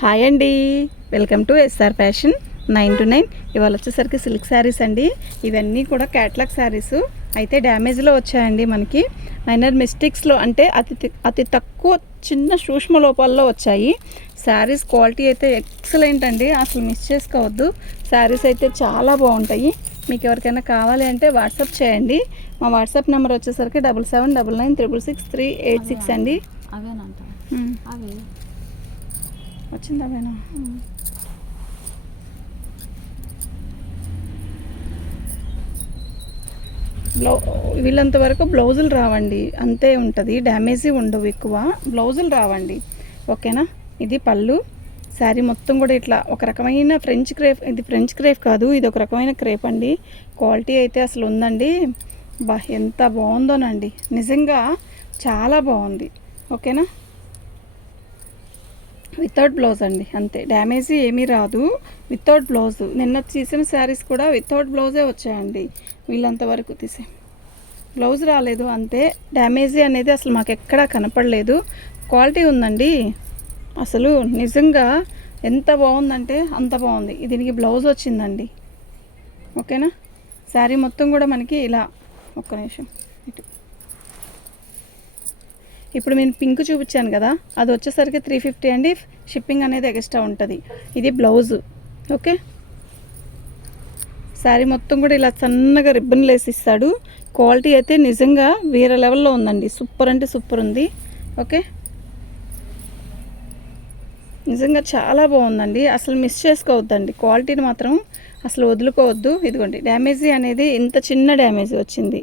Hi అండి, welcome to SR fashion 9 to 9. ఇవాళ వచ్చేసరికి సిల్క్ శారీస్ అండి. ఇవన్నీ కూడా క్యాట్లాగ్ శారీస్ అయితే డ్యామేజ్లో వచ్చాయండి. మనకి మైనర్ మిస్టేక్స్లో అంటే అతి తక్కువ చిన్న సూక్ష్మ లోపాల్లో వచ్చాయి. శారీస్ క్వాలిటీ అయితే ఎక్సలెంట్ అండి, అసలు మిస్ చేసుకోవద్దు. శారీస్ అయితే చాలా బాగుంటాయి. మీకు ఎవరికైనా కావాలి అంటే వాట్సాప్ చేయండి. మా వాట్సాప్ నెంబర్ వచ్చేసరికి 7799666386 అండి. అవేనంట అవి వచ్చింది అవేనా? వీళ్ళంత వరకు బ్లౌజులు రావండి, అంతే ఉంటుంది. డ్యామేజీ ఉండవు, ఎక్కువ బ్లౌజులు రావండి. ఓకేనా? ఇది పళ్ళు. శారీ మొత్తం కూడా ఇట్లా ఒక రకమైన ఫ్రెంచ్ క్రేప్. ఇది ఫ్రెంచ్ క్రేప్ కాదు, ఇది ఒక రకమైన క్రేప్ అండి. క్వాలిటీ అయితే అసలు ఉందండి. బా ఎంత బాగుందోనండి, నిజంగా చాలా బాగుంది. ఓకేనా? వితౌట్ బ్లౌజ్ అండి, అంతే. డ్యామేజీ ఏమీ రాదు, వితౌట్ బ్లౌజ్. నిన్న తీసిన శారీస్ కూడా వితౌట్ బ్లౌజే వచ్చాయండి. వీళ్ళంతవరకు తీసే బ్లౌజ్ రాలేదు, అంతే. డ్యామేజీ అనేది అసలు మాకు ఎక్కడా కనపడలేదు. క్వాలిటీ ఉందండి, అసలు నిజంగా ఎంత బాగుందంటే అంత బాగుంది. దీనికి బ్లౌజ్ వచ్చిందండి. ఓకేనా? శారీ మొత్తం కూడా మనకి ఇలా, ఒక్క నిమిషం ఇటు. ఇప్పుడు నేను పింక్ చూపించాను కదా, అది వచ్చేసరికి 350 అండి. షిప్పింగ్ అనేది ఎక్స్ట్రా ఉంటుంది. ఇది బ్లౌజు. ఓకే? శారీ మొత్తం కూడా ఇలా సన్నగా రిబ్బన్ లేసి ఇస్తాడు. క్వాలిటీ అయితే నిజంగా వేరే లెవెల్లో ఉందండి. సూపర్ అంటే సూపర్ ఉంది. ఓకే? నిజంగా చాలా బాగుందండి, అసలు మిస్ చేసుకోవద్దండి. క్వాలిటీని మాత్రం అసలు వదులుకోవద్దు. ఇదిగోండి, డ్యామేజీ అనేది ఇంత చిన్న డ్యామేజీ వచ్చింది.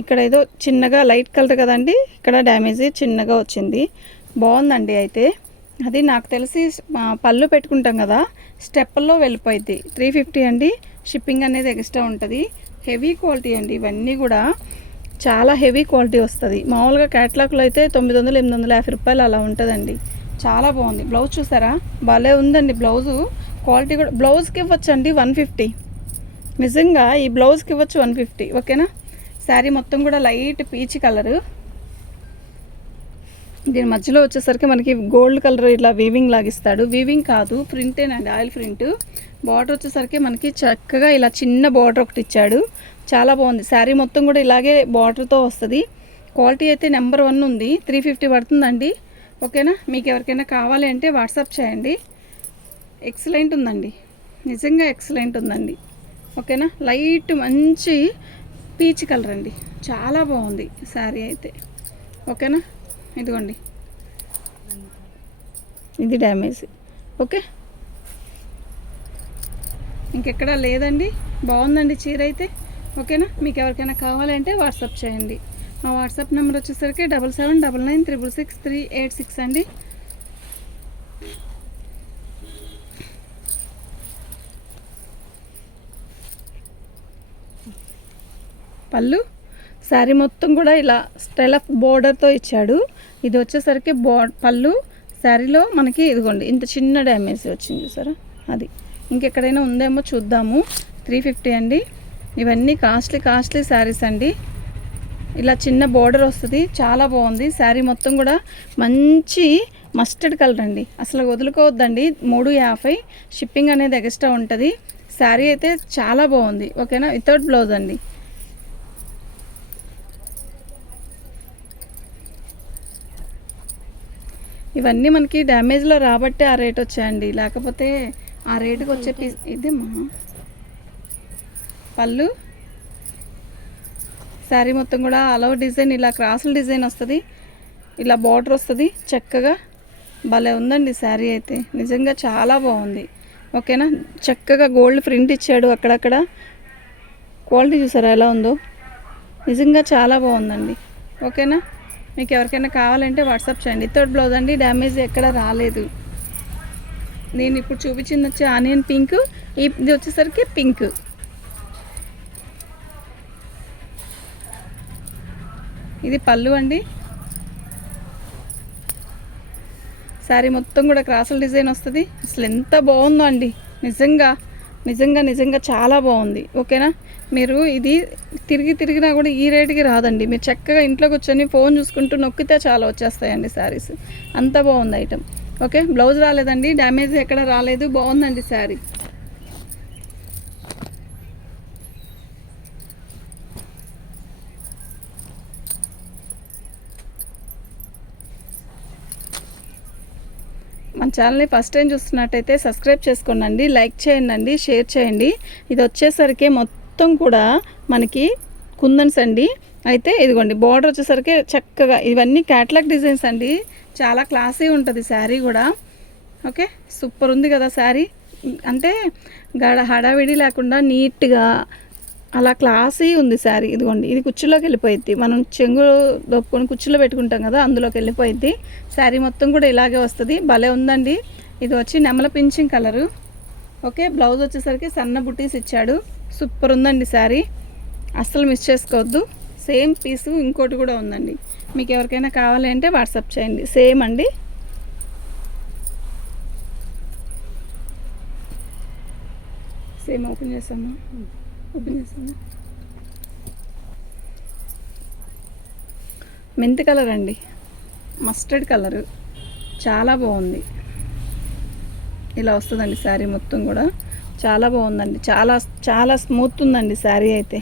ఇక్కడ ఏదో చిన్నగా లైట్ కలర్ కదండి, ఇక్కడ డ్యామేజీ చిన్నగా వచ్చింది. బాగుందండి. అయితే అది నాకు తెలిసి పళ్ళు పెట్టుకుంటాం కదా, స్టెప్పుల్లో వెళ్ళిపోయింది. 350 అండి. షిప్పింగ్ అనేది ఎక్స్ట్రా ఉంటుంది. హెవీ క్వాలిటీ అండి, ఇవన్నీ కూడా చాలా హెవీ క్వాలిటీ వస్తుంది. మామూలుగా క్యాట్లాగ్లో అయితే 900-850 రూపాయలు అలా ఉంటుందండి. చాలా బాగుంది. బ్లౌజ్ చూసారా, భలే ఉందండి. బ్లౌజు క్వాలిటీ కూడా, బ్లౌజ్కి ఇవ్వచ్చండి 150. నిజంగా ఈ బ్లౌజ్కి ఇవ్వచ్చు 150. ఓకేనా? శారీ మొత్తం కూడా లైట్ పీచ్ కలరు. దీని మధ్యలో వచ్చేసరికి మనకి గోల్డ్ కలర్ ఇట్లా వీవింగ్ లాగిస్తాడు. వీవింగ్ కాదు, ప్రింటేనండి, ఆయిల్ ప్రింట్. బార్డర్ వచ్చేసరికి మనకి చక్కగా ఇలా చిన్న బార్డర్ ఒకటి ఇచ్చాడు. చాలా బాగుంది. శారీ మొత్తం కూడా ఇలాగే బార్డర్తో వస్తుంది. క్వాలిటీ అయితే నెంబర్ 1 ఉంది. 350 పడుతుందండి. ఓకేనా? మీకు ఎవరికైనా కావాలి అంటే వాట్సాప్ చేయండి. ఎక్సలెంట్ ఉందండి, నిజంగా ఎక్సలెంట్ ఉందండి. ఓకేనా? లైట్ మంచి పీచ్ కలర్ అండి, చాలా బాగుంది శారీ అయితే. ఓకేనా? ఇదిగోండి, ఇది డ్యామేజ్. ఓకే, ఇంకెక్కడా లేదండి. బాగుందండి చీర అయితే. ఓకేనా? మీకు ఎవరికైనా కావాలంటే వాట్సాప్ చేయండి. మా వాట్సాప్ నెంబర్ వచ్చేసరికి 7799666386 అండి. పళ్ళు శారీ మొత్తం కూడా ఇలా స్టైల్ ఆఫ్ బోర్డర్తో ఇచ్చాడు. ఇది వచ్చేసరికి పళ్ళు. శారీలో మనకి ఇదిగోండి ఇంత చిన్న డ్యామేజ్ వచ్చింది చూసారా, అది. ఇంకెక్కడైనా ఉందేమో చూద్దాము. 350 అండి. ఇవన్నీ కాస్ట్లీ శారీస్ అండి. ఇలా చిన్న బోర్డర్ వస్తుంది, చాలా బాగుంది. శారీ మొత్తం కూడా మంచి మస్టర్డ్ కలర్ అండి, అసలు వదులుకోవద్దండి. 350. షిప్పింగ్ అనేది ఎక్స్ట్రా ఉంటుంది. శారీ అయితే చాలా బాగుంది. ఓకేనా? వితౌట్ బ్లౌజ్ అండి. ఇవన్నీ మనకి డ్యామేజ్లో రాబట్టే ఆ రేట్ వచ్చాయండి, లేకపోతే ఆ రేటుకి వచ్చే పీస్ ఇదేమ్మా. పళ్ళు శారీ మొత్తం కూడా అలవ్ డిజైన్, ఇలా క్రాసుల డిజైన్ వస్తుంది, ఇలా బార్డర్ వస్తుంది చక్కగా. భలే ఉందండి శారీ అయితే, నిజంగా చాలా బాగుంది. ఓకేనా? చక్కగా గోల్డ్ ప్రింట్ ఇచ్చాడు అక్కడక్కడ. క్వాలిటీ చూసారా ఎలా ఉందో, నిజంగా చాలా బాగుందండి. ఓకేనా? మీకు ఎవరికైనా కావాలంటే వాట్సాప్ చేయండి. వితౌట్ బ్లౌజ్ అండి, డ్యామేజ్ ఎక్కడ రాలేదు. నేను ఇప్పుడు చూపించింది వచ్చి ఆనియన్ పింక్, ఇది వచ్చేసరికి పింక్. ఇది పళ్ళు అండి. శారీ మొత్తం కూడా క్రాసుల డిజైన్ వస్తుంది. అసలు ఎంత బాగుందో అండి, నిజంగా నిజంగా నిజంగా చాలా బాగుంది. ఓకేనా? మీరు ఇది తిరిగినా కూడా ఈ రేటుకి రాదండి. మీరు చక్కగా ఇంట్లో కూర్చొని ఫోన్ చూసుకుంటూ నొక్కితే చాలా వచ్చేస్తాయండి శారీస్. అంత బాగుంది ఐటమ్. ఓకే, బ్లౌజ్ రాలేదండి, డ్యామేజ్ ఎక్కడ రాలేదు, బాగుందండి శారీ. మన ఛానల్ని ఫస్ట్ టైం చూస్తున్నట్టయితే సబ్స్క్రైబ్ చేసుకోండి, లైక్ చేయండి, షేర్ చేయండి. ఇది వచ్చేసరికి మొత్తం కూడా మనకి కుందన్స్ అండి. అయితే ఇదిగోండి బార్డర్ వచ్చేసరికి చక్కగా ఇవన్నీ క్యాటలాగ్ డిజైన్స్ అండి. చాలా క్లాసీ ఉంటుంది శారీ కూడా. ఓకే, సూపర్ ఉంది కదా శారీ. అంటే హడావిడి లేకుండా నీట్గా అలా క్లాసీ ఉంది శారీ. ఇదిగోండి ఇది కుచ్చులోకి వెళ్ళిపోయిద్ది, మనం చెంగు దొప్పుకొని కుచ్చులో పెట్టుకుంటాం కదా, అందులోకి వెళ్ళిపోయిద్ది. శారీ మొత్తం కూడా ఇలాగే వస్తుంది, భలే ఉందండి. ఇది వచ్చి నెమల పింఛింగ్ కలరు. ఓకే, బ్లౌజ్ వచ్చేసరికి సన్న బుట్టీస్ ఇచ్చాడు. సూపర్ ఉందండి శారీ, అస్సలు మిస్ చేసుకోవద్దు. సేమ్ పీసు ఇంకోటి కూడా ఉందండి, మీకు ఎవరికైనా కావాలి అంటే వాట్సాప్ చేయండి. సేమ్ అండి. సేమ్ ఓపెన్ చేసాము. మెంతి కలర్ అండి, మస్టర్డ్ కలరు, చాలా బాగుంది. ఇలా వస్తుందండి శారీ మొత్తం కూడా, చాలా బాగుందండి. చాలా చాలా స్మూత్ ఉందండి శారీ అయితే.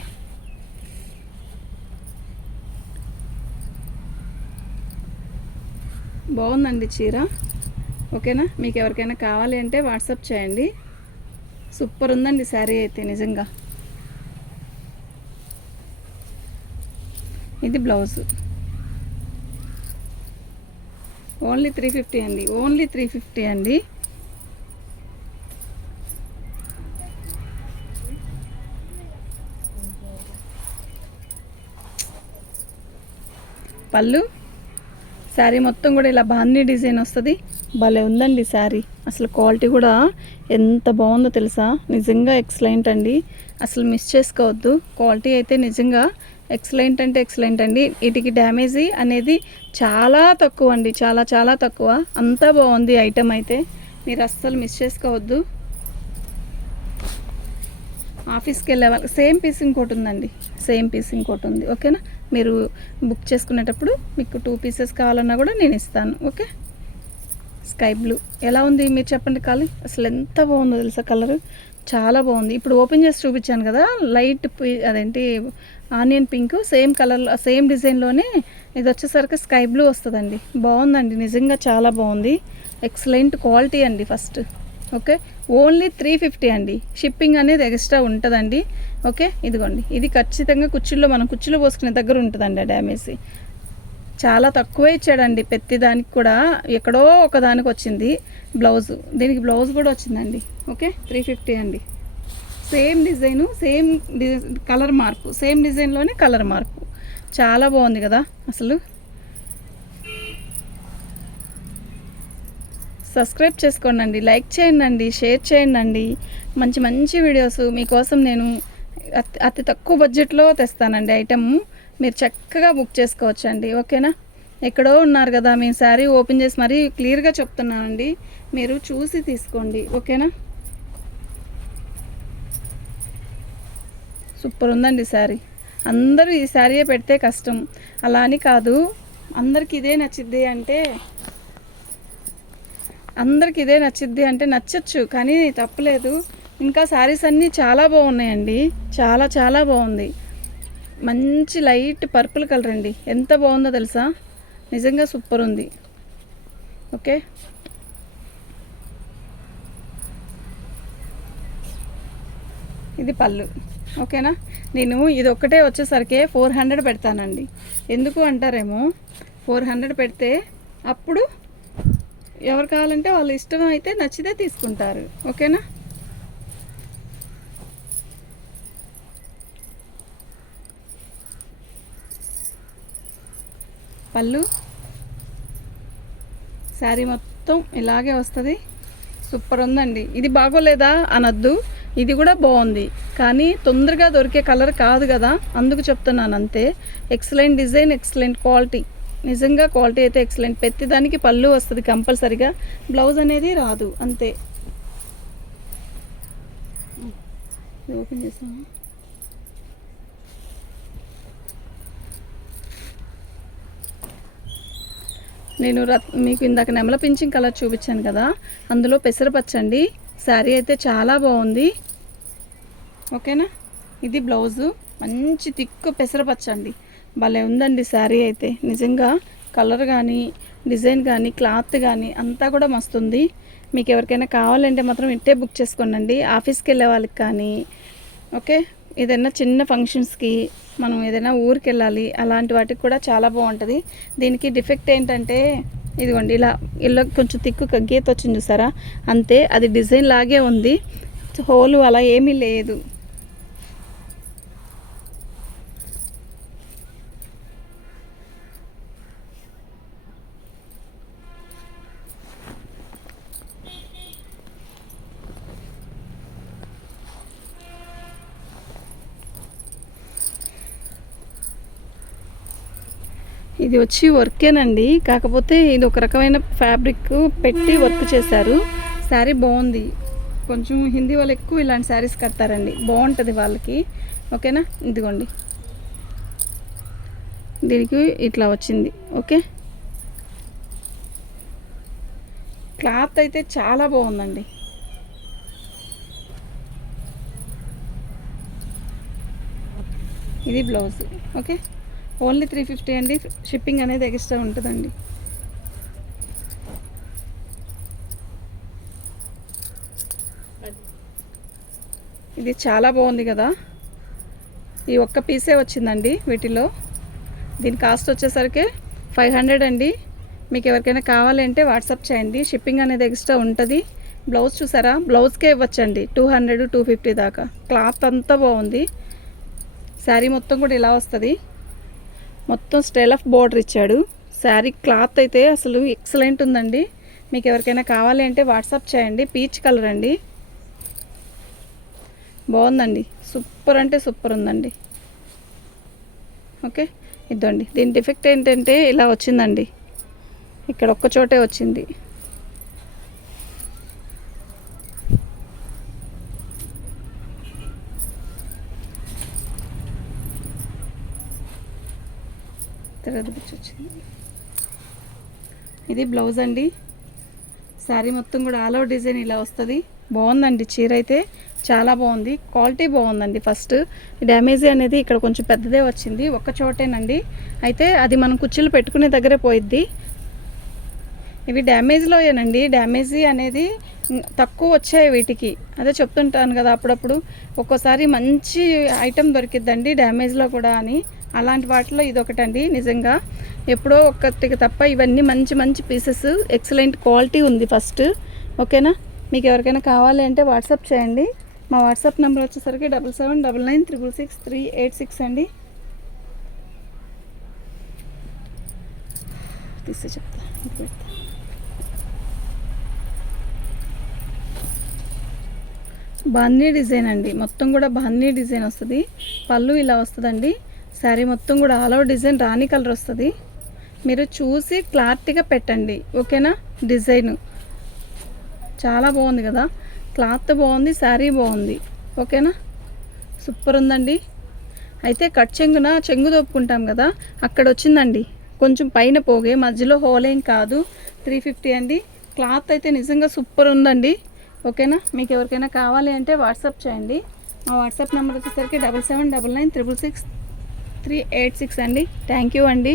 బాగుందండి చీర. ఓకేనా, మీకు ఎవరికైనా కావాలి అంటే వాట్సాప్ చేయండి. సూపర్ ఉందండి శారీ అయితే నిజంగా. ఇది బ్లౌజ్ ఓన్లీ 350 అండి, ఓన్లీ 350 అండి. పళ్ళు శారీ మొత్తం కూడా ఇలా బాందీ డిజైన్ వస్తుంది. భలే ఉందండి శారీ, అసలు క్వాలిటీ కూడా ఎంత బాగుందో తెలుసా, నిజంగా ఎక్సలెంట్ అండి. అసలు మిస్ చేసుకోవద్దు, క్వాలిటీ అయితే నిజంగా ఎక్సలెంట్ అంటే ఎక్సలెంట్ అండి. వీటికి డ్యామేజీ అనేది చాలా తక్కువ అండి, చాలా చాలా తక్కువ. అంతా బాగుంది ఐటమ్ అయితే, మీరు అస్సలు మిస్ చేసుకోవద్దు. ఆఫీస్కి వెళ్ళే వాళ్ళకి సేమ్ పీస్ ఇంకోటి ఉందండి, సేమ్ పీస్ ఇంకోటి ఉంది. ఓకేనా, మీరు బుక్ చేసుకునేటప్పుడు మీకు 2 పీసెస్ కావాలన్నా కూడా నేను ఇస్తాను. ఓకే, స్కై బ్లూ ఎలా ఉంది మీరు చెప్పండి. అసలు ఎంత బాగుందో తెలుసా, కలరు చాలా బాగుంది. ఇప్పుడు ఓపెన్ చేసి చూపించాను కదా, లైట్ అదేంటి ఆనియన్ పింక్, సేమ్ కలర్లో సేమ్ డిజైన్లోనే ఇది వచ్చేసరికి స్కై బ్లూ వస్తుందండి. బాగుందండి నిజంగా, చాలా బాగుంది. ఎక్సలెంట్ క్వాలిటీ అండి ఫస్ట్. ఓకే, ఓన్లీ 350 అండి. షిప్పింగ్ అనేది ఎక్స్ట్రా ఉంటుందండి. ఓకే, ఇదిగోండి ఇది ఖచ్చితంగా కుచ్చుల్లో మనం కుచ్చులో పోసుకునే దగ్గర ఉంటుందండి ఆ డ్యామేజ్. చాలా తక్కువే ఇచ్చాడండి, ప్రతి దానికి కూడా ఎక్కడో ఒకదానికి వచ్చింది బ్లౌజు. దీనికి బ్లౌజ్ కూడా వచ్చిందండి. ఓకే, 350 అండి. సేమ్ డిజైను, సేమ్ కలర్ మార్పు, సేమ్ డిజైన్లోనే కలర్ మార్పు. చాలా బాగుంది కదా అసలు. సబ్స్క్రైబ్ చేసుకోండి, లైక్ చేయండి, షేర్ చేయండి. మంచి మంచి వీడియోస్ మీకోసం నేను అతి తక్కువ బడ్జెట్లో తెస్తానండి ఐటమ్. మీరు చక్కగా బుక్ చేసుకోవచ్చండి. ఓకేనా, ఎక్కడో ఉన్నారు కదా, మేము శారీ ఓపెన్ చేసి మరీ క్లియర్గా చెప్తున్నానండి, మీరు చూసి తీసుకోండి. ఓకేనా, సూపర్ ఉందండి శారీ. అందరూ ఈ శారీయే పెడితే కష్టం, అలా అని కాదు, అందరికి ఇదే నచ్చిద్ది అంటే నచ్చచ్చు, కానీ తప్పలేదు. ఇంకా శారీస్ అన్నీ చాలా బాగున్నాయండి, చాలా చాలా బాగుంది. మంచి లైట్ పర్పుల్ కలర్ అండి, ఎంత బాగుందో తెలుసా, నిజంగా సూపర్ ఉంది. ఓకే, ఇది పళ్ళు. ఓకేనా, నేను ఇది ఒక్కటే వచ్చేసరికి 400 పెడతానండి. ఎందుకు అంటారేమో, 400 పెడితే అప్పుడు ఎవరు కావాలంటే వాళ్ళు ఇష్టం అయితే నచ్చితే తీసుకుంటారు. ఓకేనా, పళ్ళు శారీ మొత్తం ఇలాగే వస్తుంది. సూపర్ ఉందండి. ఇది బాగోలేదా అనొద్దు, ఇది కూడా బాగుంది, కానీ తొందరగా దొరికే కలర్ కాదు కదా, అందుకు చెప్తున్నాను అంతే. ఎక్సలెంట్ డిజైన్, ఎక్సలెంట్ క్వాలిటీ, నిజంగా క్వాలిటీ అయితే ఎక్సలెంట్. ప్రతిదానికి పళ్ళు వస్తుంది కంపల్సరిగా, బ్లౌజ్ అనేది రాదు అంతే. ఓపెన్ చేసాము. నేను మీకు ఇందాక నెమల పింఛింగ్ కలర్ చూపించాను కదా, అందులో పెసరపచ్చండి. శారీ అయితే చాలా బాగుంది. ఓకేనా, ఇది బ్లౌజు, మంచి తిక్కు పెసరపచ్చండి. భలే ఉందండి శారీ అయితే. నిజంగా కలర్ కానీ డిజైన్ కానీ క్లాత్ కానీ అంతా కూడా మస్తుంది. మీకు ఎవరికైనా కావాలంటే మాత్రం ఇంటే బుక్ చేసుకోండి. ఆఫీస్కి వెళ్ళే వాళ్ళకి కానీ, ఓకే, ఏదైనా చిన్న ఫంక్షన్స్కి, మనం ఏదైనా ఊరికి వెళ్ళాలి అలాంటి వాటికి కూడా చాలా బాగుంటుంది. దీనికి డిఫెక్ట్ ఏంటంటే ఇదిగోండి, ఇలా కొంచెం తిక్కు గీత వచ్చింది చూసారా, అంతే. అది డిజైన్ లాగే ఉంది, హోలు అలా ఏమీ లేదు. ఇది వచ్చి వర్కేనండి, కాకపోతే ఇది ఒక రకమైన ఫ్యాబ్రిక్ పెట్టి వర్క్ చేశారు. శారీ బాగుంది. కొంచెం హిందీ వాళ్ళు ఎక్కువ ఇలాంటి శారీస్ కడతారండి, బాగుంటుంది వాళ్ళకి. ఓకేనా, ఇదిగోండి, దీనికి ఇట్లా వచ్చింది. ఓకే, క్లాత్ అయితే చాలా బాగుందండి. ఇది బ్లౌజ్. ఓకే, ఓన్లీ 350 అండి. షిప్పింగ్ అనేది ఎక్స్ట్రా ఉంటుందండి. ఇది చాలా బాగుంది కదా. ఈ ఒక్క పీసే వచ్చిందండి వీటిలో. దీని కాస్ట్ వచ్చేసరికి 500 అండి. మీకు ఎవరికైనా కావాలంటే వాట్సాప్ చేయండి, షిప్పింగ్ అనేది ఎక్స్ట్రా ఉంటుంది. బ్లౌజ్ చూసారా, బ్లౌజ్కే ఇవ్వచ్చండి 200 250 దాకా. క్లాత్ అంతా బాగుంది. శారీ మొత్తం కూడా ఇలా వస్తుంది. మొత్తం స్టైల్ ఆఫ్ బోర్డర్ ఇచ్చాడు. శారీ క్లాత్ అయితే అసలు ఎక్సలెంట్ ఉందండి. మీకు ఎవరికైనా కావాలి అంటే వాట్సాప్ చేయండి. పీచ్ కలర్ అండి, బాగుందండి. సూపర్ అంటే సూపర్ ఉందండి. ఓకే, ఇదండి. దీని డిఫెక్ట్ ఏంటంటే ఇలా వచ్చిందండి, ఇక్కడ ఒక్క చోటే వచ్చింది. వచ్చింది. ఇది బ్లౌజ్ అండి. శారీ మొత్తం కూడా ఆల్ ఓవర్ డిజైన్ ఇలా వస్తుంది. బాగుందండి, చీర అయితే చాలా బాగుంది. క్వాలిటీ బాగుందండి. ఫస్ట్ డ్యామేజీ అనేది ఇక్కడ కొంచెం పెద్దదే వచ్చింది, ఒక్క చోటేనండి. అయితే అది మనం కుర్చీలు పెట్టుకునే దగ్గరే పోయిద్ది. ఇవి డ్యామేజ్లోయేనండి. డ్యామేజీ అనేది తక్కువ వచ్చాయి వీటికి. అదే చెప్తుంటాను కదా, అప్పుడప్పుడు ఒక్కోసారి మంచి ఐటెం దొరికిద్దండి డ్యామేజ్లో కూడా అని. అలాంటి వాటిలో ఇది ఒకటండి. నిజంగా ఎప్పుడో ఒక్కటికి తప్ప ఇవన్నీ మంచి మంచి పీసెస్, ఎక్సలెంట్ క్వాలిటీ ఉంది ఫస్ట్. ఓకేనా, మీకు ఎవరికైనా కావాలి అంటే వాట్సాప్ చేయండి. మా వాట్సాప్ నెంబర్ వచ్చేసరికి 7799666386 అండి. తీసి చెప్తా, బాందీ డిజైన్ అండి. మొత్తం కూడా బాందీ డిజైన్ వస్తుంది. పళ్ళు ఇలా వస్తుందండి. శారీ మొత్తం కూడా ఆల్ ఓవర్ డిజైన్ రాణి కలర్ వస్తుంది. మీరు చూసి క్లారిటీగా పెట్టండి. ఓకేనా, డిజైన్ చాలా బాగుంది కదా, క్లాత్ బాగుంది, శారీ బాగుంది. ఓకేనా, సూపర్ ఉందండి. అయితే కట్ చెంగు దొప్పుకుంటాం కదా, అక్కడ వచ్చిందండి కొంచెం పైన పోగే, మధ్యలో హోలేం కాదు. 350 అండి. క్లాత్ అయితే నిజంగా సూపర్ ఉందండి. ఓకేనా, మీకు ఎవరికైనా కావాలి అంటే వాట్సాప్ చేయండి. మా వాట్సాప్ నెంబర్ వచ్చేసరికి 7799666386 అండి. థ్యాంక్ యూ అండి.